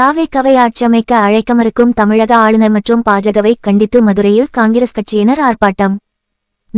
தாவேக்காவை ஆட்சி அமைக்க அழைக்க மறுக்கும் தமிழக ஆளுநர் மற்றும் பாஜகவை கண்டித்து மதுரையில் காங்கிரஸ் கட்சியினர் ஆர்ப்பாட்டம்.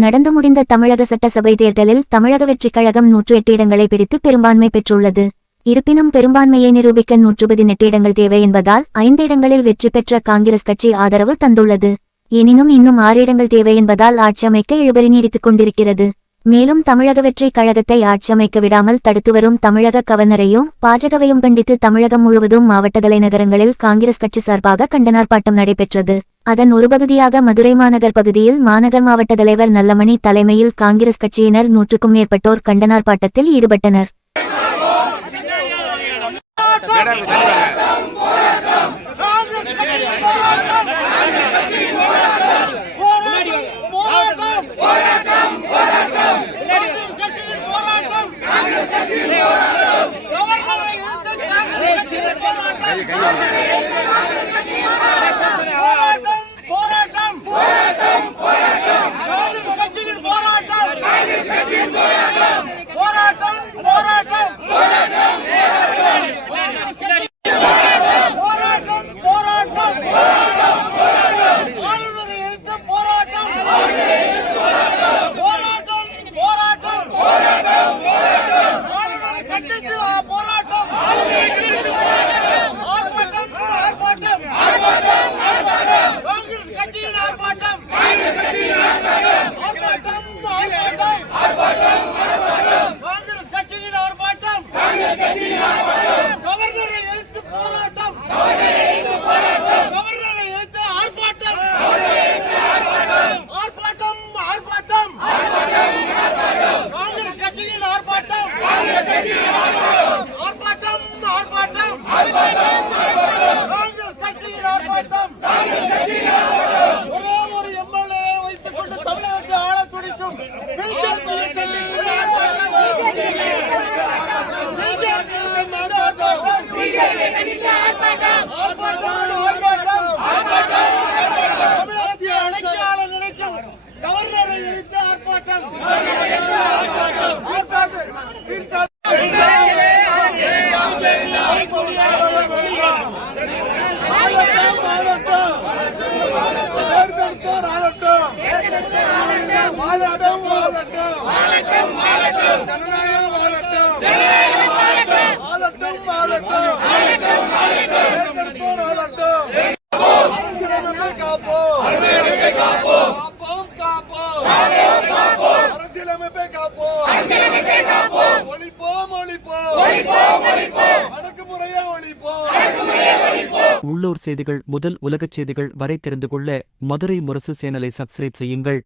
நடந்து முடிந்த தமிழக சட்டசபை தேர்தலில் தமிழக வெற்றிக் கழகம் 108 இடங்களை பிடித்து பெரும்பான்மை பெற்றுள்ளது. இருப்பினும் பெரும்பான்மையை நிரூபிக்க 118 இடங்கள் தேவை என்பதால் 5 இடங்களில் வெற்றி பெற்ற காங்கிரஸ் கட்சி ஆதரவு தந்துள்ளது. எனினும் இன்னும் 6 இடங்கள் தேவை என்பதால் ஆட்சி அமைக்க இழுபறி நீடித்துக் கொண்டிருக்கிறது. மேலும் தமிழக வெற்றிக் கழகத்தை ஆட்சி அமைக்க விடாமல் தடுத்து வரும் தமிழக கவர்னரையும் பாஜகவையும் கண்டித்து தமிழகம் முழுவதும் மாவட்ட தலைநகரங்களில் காங்கிரஸ் கட்சி சார்பாக கண்டனார்ப்பாட்டம் நடைபெற்றது. அதன் ஒரு பகுதியாக மதுரை மாநகர் பகுதியில் மாநகர் மாவட்ட தலைவர் நல்லமணி தலைமையில் காங்கிரஸ் கட்சியினர் 100க்கும் மேற்பட்டோர் கண்டனார்ப்பாட்டத்தில் ஈடுபட்டனர். உள்ளூர் செய்திகள் முதல் உலகச் செய்திகள் வரை தெரிந்து கொள்ள மதுரை முரசு சேனலை சப்ஸ்கிரைப் செய்யுங்கள்.